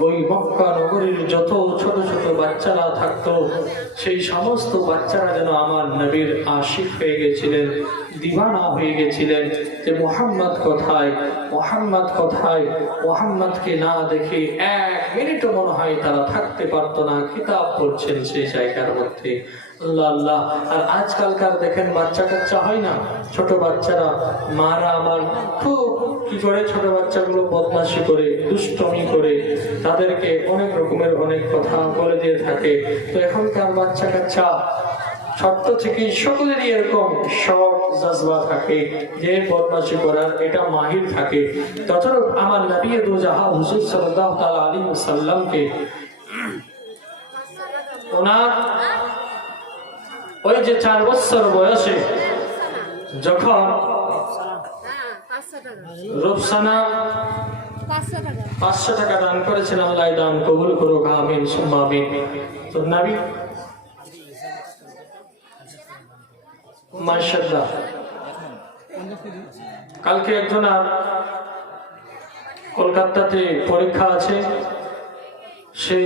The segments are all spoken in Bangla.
ওই মক্কা নগরীর যত ছোট ছোট বাচ্চারা থাকতো, সেই সমস্ত বাচ্চারা যেন আমার নবীর আশিক পেয়ে গেছিলেন দিবানা হয়ে গেছিলেন যে মোহাম্মদ কোথায়? মোহাম্মদ কোথায়? মোহাম্মদকে না দেখে এক মিনিটও মনে হয় তারা থাকতে পারতো না। কিতাব পড়ছেন সেই জায়গার মধ্যে। আল্লাহ আল্লাহ। আর আজকালকার দেখেন বাচ্চা কাচ্চা হয় না? ছোট বাচ্চারা, মারা আমার খুব কি করে ছোট বাচ্চাগুলো বদমাশি করে, দুষ্টমি করে, তাদেরকে অনেক রকমের অনেক কথা বলে দিয়ে থাকে। তো এখনকার বাচ্চা কাচ্চা ছোট্ট থেকে সকলেরই এরকম শখ জজবা থাকে, যে বদমাশি করার এটা মাহির থাকে। ততরূপ আমার নবী দু জাহা হুজুর সাল্লাল্লাহু তাআলা আলাইহি ওয়াসাল্লামকে ওনার ওই যে চার বছর বয়সে যখন রূপসানা পাঁচশো টাকা দান করেছেন, আল্লাহ দান কবুল করুক, আমিন, সুম্মা আমিন। তো নাবি মাশাআল্লাহ। কালকে একজন আর কলকাতাতে পরীক্ষা আছে। সে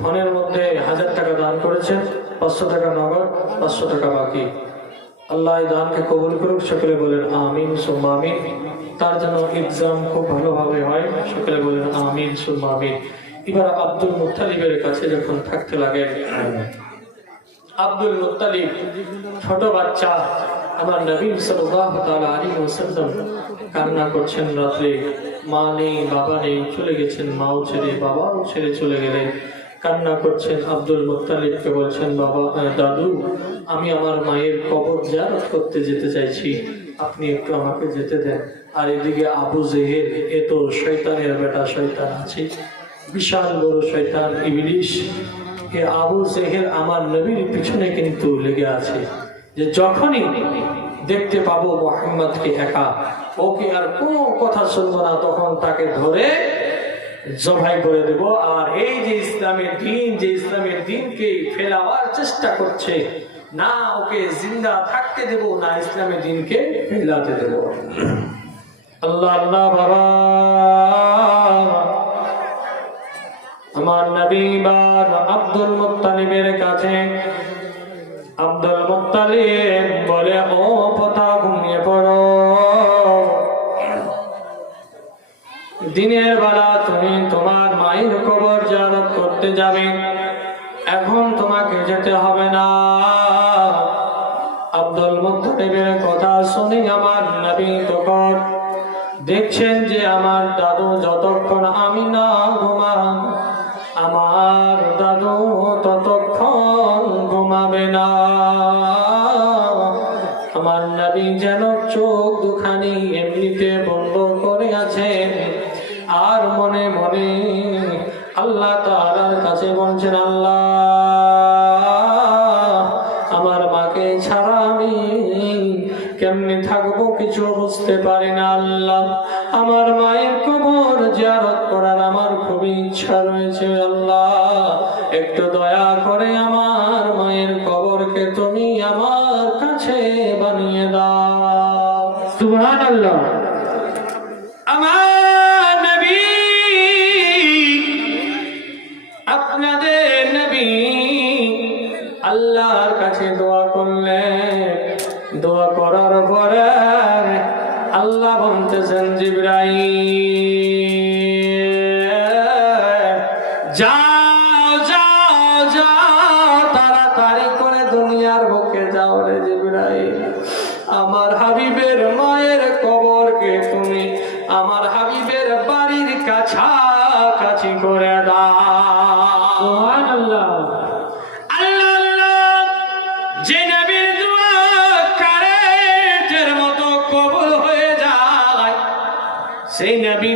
ফোনের মধ্যে হাজার টাকা দান করেছেন পাঁচশো টাকা নগদ, পাঁচশো টাকা বাকি। আল্লাহ দানকে কবুল করুক, সকলে বলেন আমিন, সুম্মা আমিন। তার জন্য এক্সাম খুব ভালোভাবে হয়, সকলে বলেন আমিন, সুম্মা আমিন। এবার আব্দুল মুত্তালিবের কাছে যখন থাকতে লাগে আব্দুল মুত্তালিব, ছোট বাচ্চা, আমার নবী সাল্লাল্লাহু তাআলা আলাইহি ওয়াসাল্লাম কান্না করছেন রাত্রে মা নেই, বাবা নেই, চলে গেছেন, মাও ছেড়ে, বাবাও ছেড়ে চলে গেলেন কান্না করছেন আব্দুল মুত্তালিবকে বলছেন, বাবা দাদু, আমি আমার মায়ের কবর জিয়ারত করতে যেতে চাইছি। আপনি একটু আমাকে যেতে দেন। আর এদিকে আবু জেহেল, এ তো শৈতানের বেটা, শয়তান আছে। বিশাল বড় শয়তান, ইবলিশ। এ আবু জেহেল আমার নবীর পিছনে কিন্তু লেগে আছে। যে যখনই দেখতে পাবো মোহাম্মদকে একা, ওকে আর কোনো কথা শুনব না, তখন তাকে ধরে জবাই করে দেব। আর এই যে ইসলামের দিন, যে ইসলামের দিনকে ফেলাবার চেষ্টা করছে, না ওকে জিন্দা থাকতে দেব, না ইসলামের দিনকে ফেলাতে দেব। আল্লাহ আল্লাহ, বাবা। আমার নবী বার আব্দুল মুত্তালিবের কাছে, আব্দুল মুত্তালিব বলে, ও পথা ঘুমিয়ে পড়ো। দিনের বেলা তুমি তোমার মায়ের কবর জারত করতে যাবে। এখন তোমাকে যেতে হবে না। আব্দুল মুত্তালিবের কথা শুনে আমার নবী তখন দেখছেন যে আমার দাদু যতক্ষণ আমি না ঘুমান আমার দাদু ততক্ষণ ঘুমাবে না। আমার নবী যেন চোখ দুখানি এমনিতে বন্ধ করে আছেন। আর মনে মনে আল্লাহ তাআলার কাছে বলছেন, আল্লাহ, আমার মাকে ছাড়া আমি কেমনি থাকব কিছু বুঝতে পারি আল্লাহর কাছে দোয়া করলেন।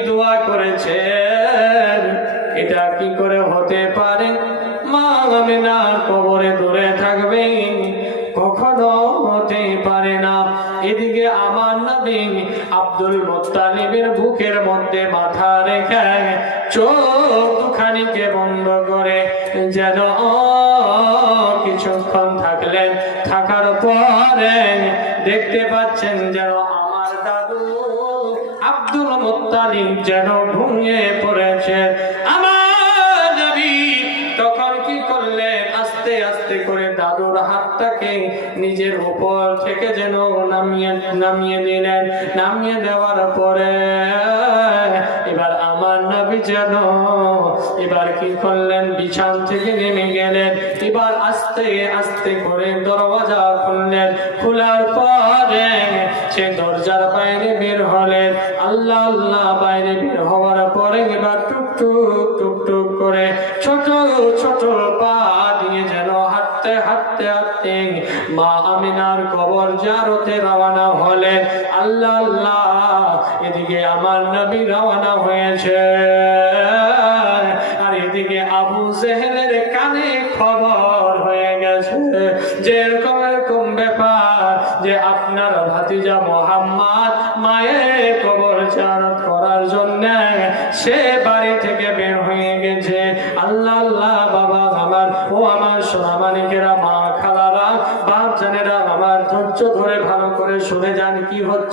দোয়া করেছেন। এটা কি করে হতে পারে? মা আমিনার কবরে দূরে থাকবে। কখনো হতে পারে না। এদিকে আমার নবী আব্দুল মুত্তালিবের বুকের মধ্যে মাথা রেখে চোখ বন্ধ করে যেন কিছুক্ষণ থাকলেন। থাকার পরে দেখতে পাচ্ছেন যেন আব্দুল মুত্তালিব যেন ঘুমিয়ে পড়েছে। আমার নবী তখন কি করলেন? আস্তে আস্তে করে দাদুর হাতটাকে নিজের উপর থেকে যেন নামিয়ে নামিয়ে দিলেন নামিয়ে দেওয়ার পরে এবার আমার নবী যেন এবার কি করলেন? বিছান থেকে নেমে গেলেন। এবার আস্তে আস্তে করে দরওয়াজা খুললেন। খোলার পরে আল্লাহ আল্লাহ, বাইরে বের হওয়ার পরে এবার টুক টুক টুক টুক করে ছোট ছোট পা দিয়ে যেন হাঁটতে হাঁটতে হাঁটতে মা আমিনার কবর জারতে রওনা হলেন। আল্লাহ আল্লাহ, এদিকে আমার নবী রওনা হয়েছে। আর এদিকে আবু জেহেলের কানে খবর হয়ে গেছে। যে এরকম এরকম ব্যাপার যে আপনার ভাতিজা মোহাম্মদ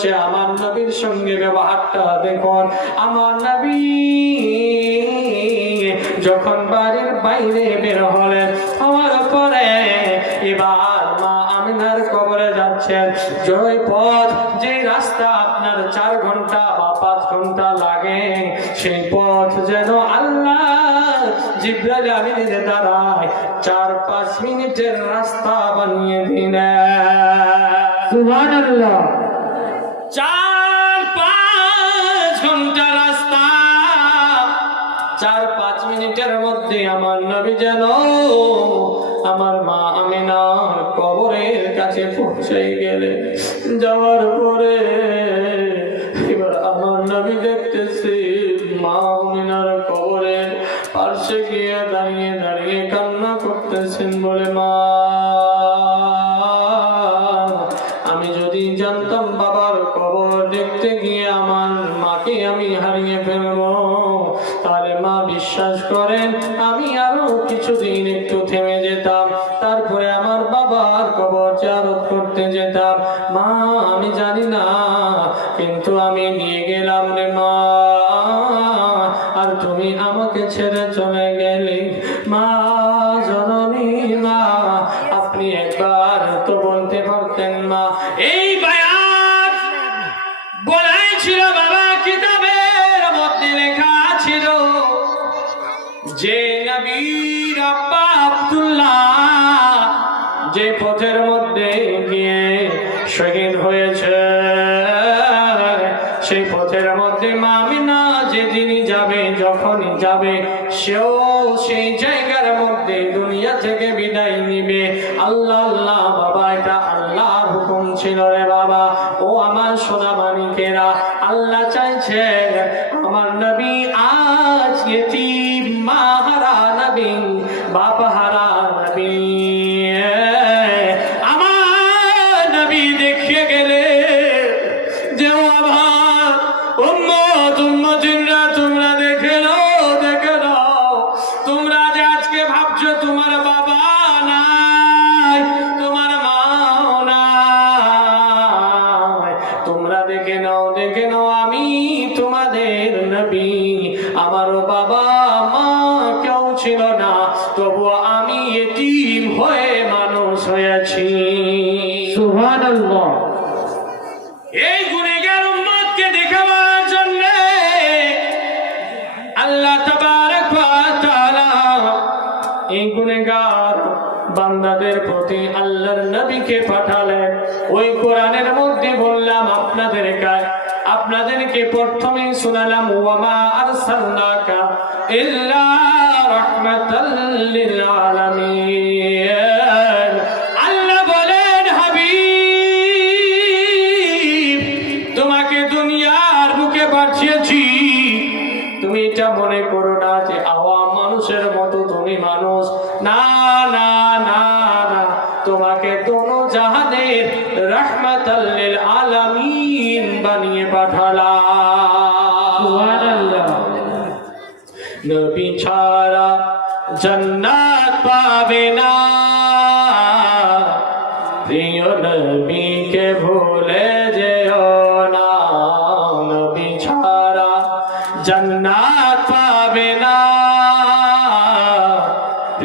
হচ্ছে আমার নবীর সঙ্গে ব্যবহারটা দেখুন। আমার নবী যখন বাড়ির বাইরে বের হলেন, হওয়ার পরে এবার মা আমিনার কবরে যাচ্ছেন। জয় পথ যে রাস্তা আপনার চার ঘণ্টা বা পাঁচ ঘণ্টা লাগে, সেই পথ যেন আল্লাহ জিব্রাইল আমিনের দ্বারায় চার পাঁচ মিনিটের রাস্তা বানিয়ে দিলেন। সুবহানাল্লাহ। চার পাঁচ ঘণ্টা রাস্তা। চার পাঁচ মিনিটের মধ্যে আমার নবী যেন আমার মা আমিনার কবরের কাছে পৌঁছে গেলে যাওয়ার পরে বিশ্বাস করেন আমি আরও কিছুদিন একটু থেমে যেতাম। তারপরে আমার বাবার কবর জারত করতে যেতাম। মা, আমি জানি না, কিন্তু আমি নিয়ে মধ্যে মামিনা যেদিন যাবে যখন যাবে, সেও সেই জায়গার মধ্যে দুনিয়া থেকে বিদায় নিবে। আল্লাহ আল্লাহ, বাবা, এটা আল্লাহ হুকুম ছিল রে বাবা। ও আমার সোনা তোমরা দেখে নাও দেখে নাও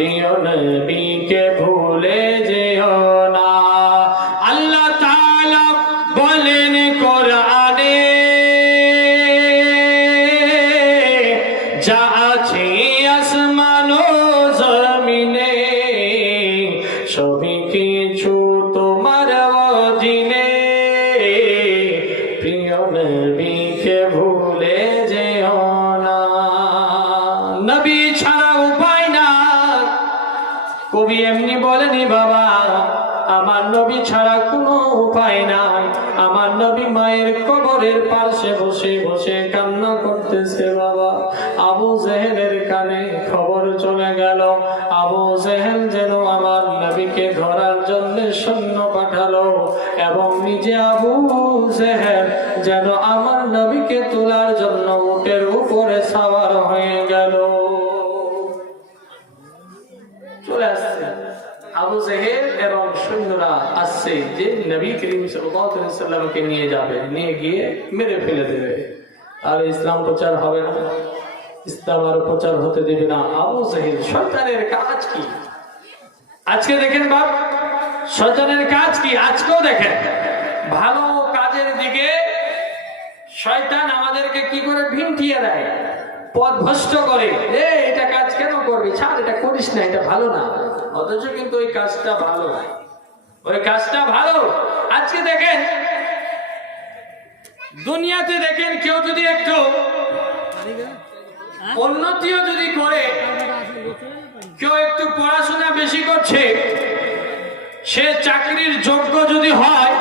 প্রিয় নবীকে ভুলে যেও না। আবু জেহেলের কানে খবর চলে গেল। আবু জেহেল যেন আমার নবীকে ধরার জন্য সৈন্য পাঠালো এবং নিজে আবু জেহেল যেন আমার নবীকে তোলার জন্য উটের উপরে সাওয়ার হয়ে গেল। চলে আসছে। আবু জেহেল এবং সৈন্যরা আসছে যে নবী করিম সাল্লামকে নিয়ে যাবে, নিয়ে গিয়ে মেরে ফেলে দেবে। আর ইসলাম প্রচার হবে না। ইসলাম প্রচার হতে দেবে না। আবু জেহেল, শয়তানের কাজ কি? আজকে দেখেন বাপ, শয়তানের কাজ কি? আজকেও দেখেন। ভালো কাজের দিকে শয়তান আমাদেরকে কি করে ভিন্টিয়ে দেয়? পথ ভ্রষ্ট করে। এ, এটা কাজ কেন করবি? ছাড়, এটা করিস না, এটা ভালো না। অথচ কিন্তু ওই কাজটা ভালো। ওই কাজটা ভালো। আজকে দেখেন, দুনিয়াতে দেখেন কেউ যদি একটু উন্নতিও যদি করে, কেউ একটু পড়াশোনা বেশি করছে, সে চাকরির যোগ্য যদি হয়,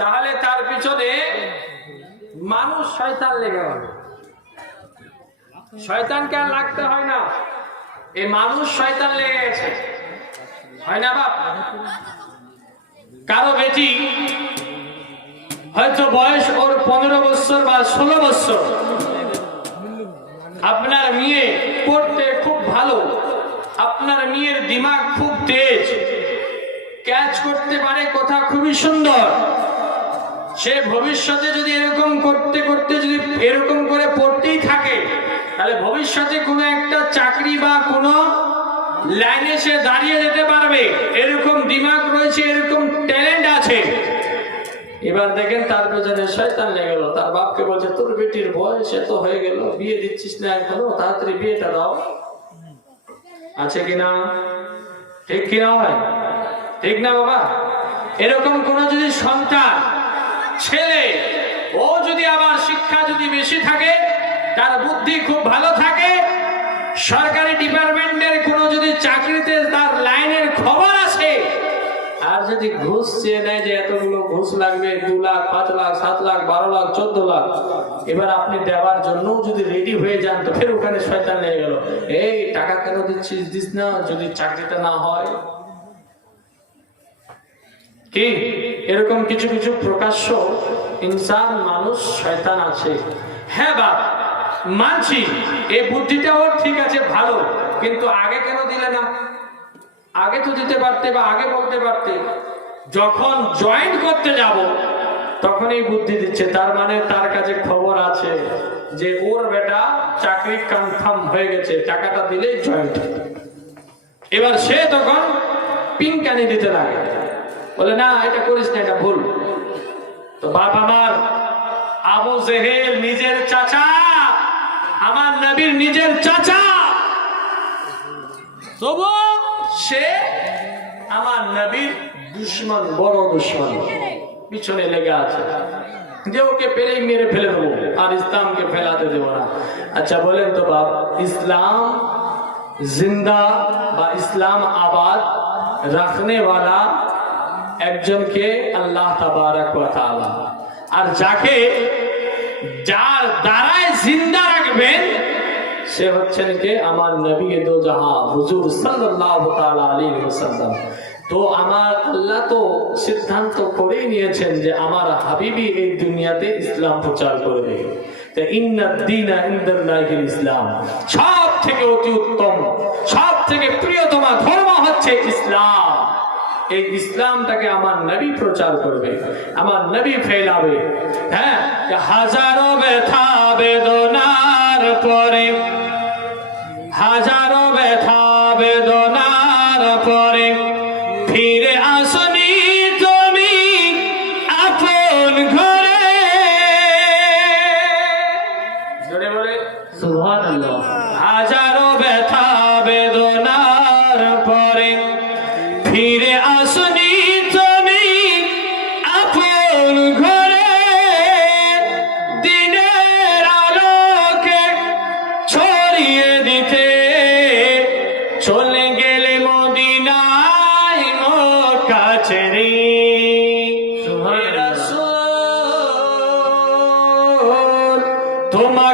তাহলে তার পিছনে মানুষ শয়তান লেগে হবে শয়তানকে আর লাগতে হয় না। এই মানুষ শয়তান লেগে গেছে। হয় না বাপ? কারও বেটি হয়তো বয়স ওর পনেরো বছর বা ষোলো বছর। আপনার মেয়ে পড়তে খুব ভালো। আপনার মেয়ের দিমাগ খুব তেজ। ক্যাচ করতে পারে কথা খুবই সুন্দর। সে ভবিষ্যতে যদি এরকম করতে করতে যদি এরকম করে পড়তেই থাকে, তাহলে ভবিষ্যতে কোনো একটা চাকরি বা কোনো লাইনে সে দাঁড়িয়ে যেতে পারবে। এরকম দিমাগ রয়েছে, এরকম ট্যালেন্ট আছে। এবার দেখেন তার পেছনে শয়তান লেগে গেল। তার বাপকে বলছে, তোর বেটির বয়স এত হয়ে গেল, বিয়ে দিচ্ছিস না এখনও? তাড়াতাড়ি বিয়েটা দাও। আছে কিনা ঠিক কিনা হয় ঠিক না বাবা? এরকম কোন যদি সন্তান, ছেলে, ও যদি আবার শিক্ষা যদি বেশি থাকে, তার বুদ্ধি খুব ভালো থাকে, সরকারি ডিপার্টমেন্টের কোনো যদি চাকরিতে তার লাইনের আর যদি ঘুষ চেয়ে নেয় যে এতগুলো ঘুষ লাগবে, দু লাখ, পাঁচ লাখ, সাত লাখ, বারো লাখ, চোদ্দ লাখ, এবার আপনি দেওয়ার জন্য যদি রেডি হয়ে যান, তো ফের ওখানে শয়তান লেগে গেল। এই টাকা কেন দিচ্ছিস, দিস না, যদি চাকরিটা না হয়। কি? এরকম কিছু কিছু প্রকাশ্য ইনসান মানুষ শয়তান আছে। হ্যাঁ বাপ, মানছি এই বুদ্ধিটাও ঠিক আছে, ভালো, কিন্তু আগে কেন দিলে না? আগে তো দিতে পারতে বা আগে বলতে পারতে, যখন জয়েন করতে যাব তখন এই বুদ্ধি দিচ্ছে। তার মানে তার কাছে খবর আছে যে ওর বেটা চাকরি কনফার্ম হয়ে গেছে, টাকাটা দিলেই জয়েন্ট এবার সে তখন পিনকানি দিতে লাগে। বলে, না, এটা করিস না, এটা ভুল। তো বাপ আমার, আবু জেহেল নিজের চাচা, আমার নবীর নিজের চাচা। তবু সে আমার নবীর দুশ্মন বড় দুশ্মন। পিছনে লেগে আছে। যে ওকে পেলেই মেরে ফেলে দেবো আর ইসলামকে ফেলাতে দেবো না। আচ্ছা বলেন তো বাপ ইসলাম জিন্দা বা ইসলাম আবাদ রাখনে वाला একজনকে আল্লাহ তাবারক ওয়া তাআলা। আর যাকে যার দ্বারায় জিন্দা রাখবেন সে হচ্ছেন কে? আমার নবী দো জাহাঁ, হুজুর সাল্লাল্লাহু তো আমার আল্লাহ তো সিদ্ধান্ত করেই নিয়েছেন যে আমার হাবিবি এই দুনিয়াতে ইসলাম প্রচার করবে ইসলাম। সব থেকে অতি উত্তম সব থেকে ধর্ম হচ্ছে ইসলাম। এই ইসলামটাকে আমার নবী প্রচার করবে, আমার নবী ফেলাবে। হ্যাঁ হাজারো ব্যথা বেদনার পরে হাজারো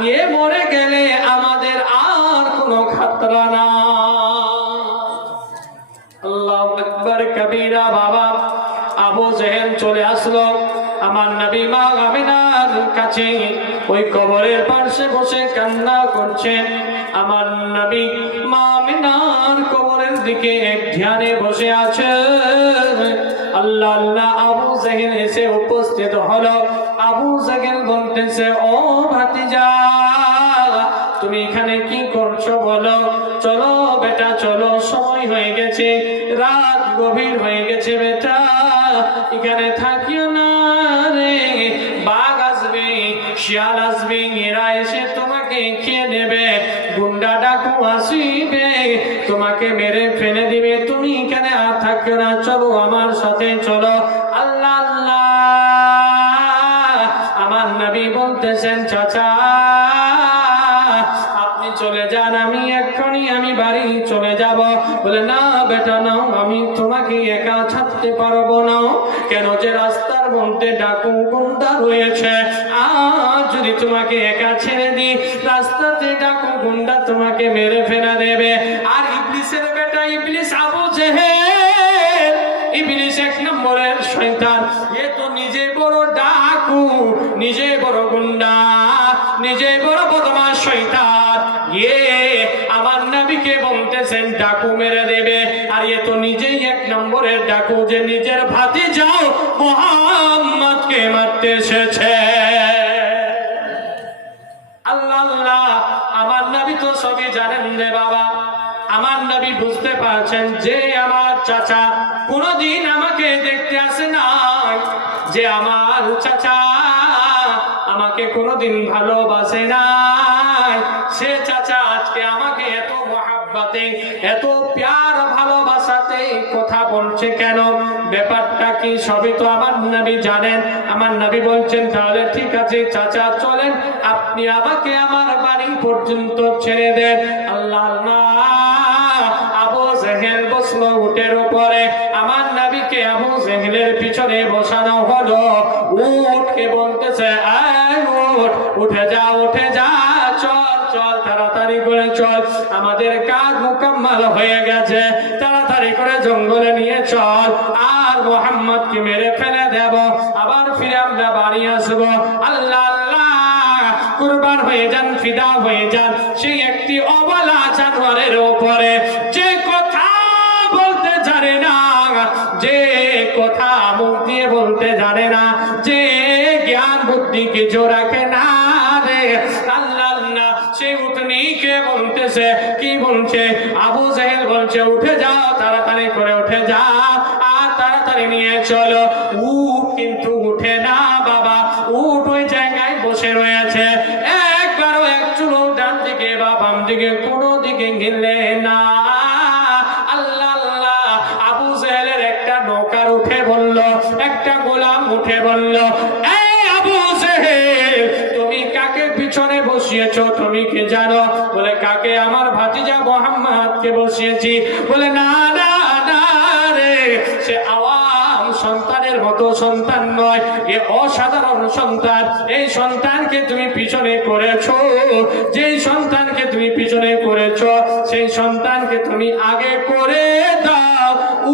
আর ইয়ে মরে গেলে আমাদের আর কোনো খাতরা না। কবিরা বাবা, আবু জেহেল চলে আসলো। আমার নবী মা আমিনার কাছে ওই কবরের পাশে বসে কান্না করছেন আমার নবী মা আমিনার কবরের দিকে এক ধ্যানে বসে আছে। আল্লাহ আল্লাহ আবু জেহেল এসে উপস্থিত হলো। আবু জেহেল বলতেছে, ও ভাতিজা, তুমি এখানে কি করছ বলো? চলো বেটা, চলো, সময় হয়ে গেছে, রাত গভীর হয়ে গেছে বেটা, এখানে থাকিও না রে, বাঘ আসবে, শিয়াল আসবে, এরা এসে তোমাকে খেয়ে নেবে, গুন্ডা ডাকু আসিবে, তোমাকে মেরে ফেলে দিবে, তুমি এখানে আর থাকিও না, চলো আমার সাথে চলো। নিজে বড় গুন্ডা, নিজে বড় বদমাস শয়তান। ইয়ে আমার নবীকে বলতেছেন, ডাকু মেরে দেবে। আর এ তো নিজেই এক নম্বরের ডাকু, যে নিজের ভাতি যাও মোহাম্মদকে মারতে এসেছে। আল্লাহ আল্লাহ, আমার নবী তো সবই জানেন রে বাবা। আমার নবী বুঝতে পারছেন যে আমার চাচা কোনদিন আমাকে দেখতে আসে নাই, যে আমার চাচা আমাকে কোনোদিন ভালোবাসে নাই। সে চাচা আজকে আমাকে এত মহাব্বাতে, এত প্যার ভালোবাসাতে কথা বলছে কেন? ব্যাপারটা কি সবই তো আমার নবী জানেন। আমার নবী বলছেন, তাহলে ঠিক আছে চাচা, চলেন, আপনি আমাকে আমার বাড়ি পর্যন্ত ছেড়ে দেন। আল্লাহ পিছনে বসানো হলো? উঠকে বলতেছে, আয় উঠ যা, উঠে যা, চল চল, তাড়াতাড়ি করে চল। আমাদের কাজ মোকাম্মল হয়ে গেছে। তাড়াতাড়ি করে জঙ্গলে নিয়ে চল। আর মোহাম্মদকে মেরে ফেলে দেব। আবার ফিরে আমরা বাড়ি আসব। আল্লাহ কুরবান হয়ে যান, ফিদা হয়ে যান। সেই একটি অবলা জানোয়ারের উপরে যে যে কথা মুখ দিয়ে বলতে জানে না, যে জ্ঞান বুদ্ধি কিছু রাখে না রে। আল্লাহ সে উঠনিকে বলতেছে, কি বলছে? আবু জাহেল বলছে, উঠে যাও, তাড়াতাড়ি করে উঠে যা আর তাড়াতাড়ি নিয়ে চলো। উ কিন্তু বসিয়েছো, তুমি কি জানো? বলে, কাকে? আমার ভাতিজা মোহাম্মদকে বসিয়েছি। বলে, না না না রে, সে আওয়াম সন্তানের মতো সন্তান নয়, এ অসাধারণ সন্তান। এই সন্তানকে তুমি পিছনে করেছ, যেই সন্তানকে তুমি পিছনে করেছ, সেই সন্তানকে তুমি আগে করে দাও।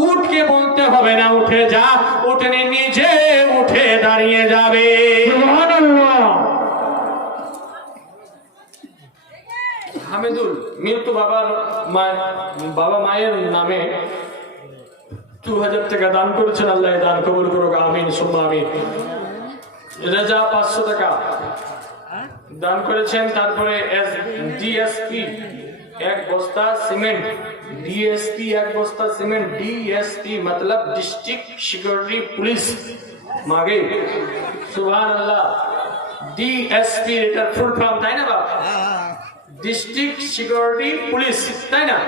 উঠকে বলতে হবে না, উঠে যা, উঠে নিজে উঠে দাঁড়িয়ে যাবে সুবহানাল্লাহ হামিদুল মৃত্যু বাবার বাবা মায়ের নামে দু হাজার টাকা দান করেছেন, আল্লাহ দান কবুল করুক, আমিন, সুম্মা আমিন। রেজা পাঁচশো টাকা দান করেছেন, তারপরে এস ডিএসপি এক বস্তা সিমেন্ট, ডিএসপি এক বস্তা সিমেন্ট, ডিএসপি মতলব ডিস্ট্রিক্ট সিকিউরিটি পুলিশ মাগে। সুহান আল্লাহ ডিএসপি এটা ফুল ফর্ম, তাই না বাবা ডিস্ট্রিক্ট সিকিউরিটি পুলিশ তাই না?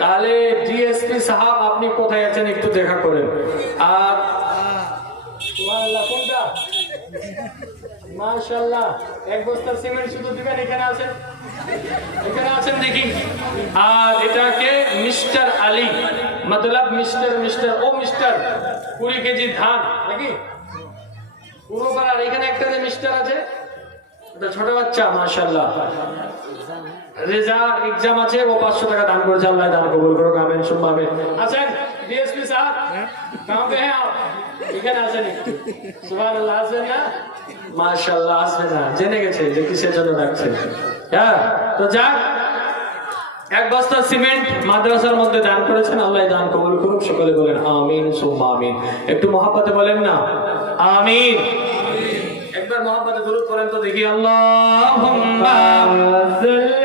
তাহলে ডিএসপি সাহেব, আপনি কোথায় আছেন একটু দেখা করেন। আর কোনটা? মাশাআল্লাহ, এক বস্তা সিমেন্ট শুধু দিবেন, এখানে আছেন? এখানে আছেন দেখি। আর এটাকে মিস্টার আলী, মতলব মিস্টার মিস্টার, ও মিস্টার, কুড়ি কেজি ধান, নাকি? পুরো পাড়ার, এখানে একটা যে মিস্টার আছে ছোট বাচ্চা মাশাআল্লাহ। রেজার এক্সাম আছে ও পাঁচশো টাকা দান করেছে আল্লাহ দান কবুল করুক আমিন সুম্মা আমিন। আছেন? ডিএসপি সাহেব কাম পে হ্যাঁ। এখানে সুবহানাল্লাহ আসবেন না? মাশাআল্লাহ আসবেন না। জেনে গেছে যে কিসের জন্য ডাকছে। হ্যাঁ? তো যাক। এক বস্তা সিমেন্ট মাদ্রাসার মধ্যে দান করেছেন আল্লাহ দান কবুল করুক সকলে বলেন আমিন সুম্মা আমিন। একটু মহাব্বতে বলেন না? আমিন। একবার দূর পর্যন্ত তো দেখি। আল্লাহুম্মা صل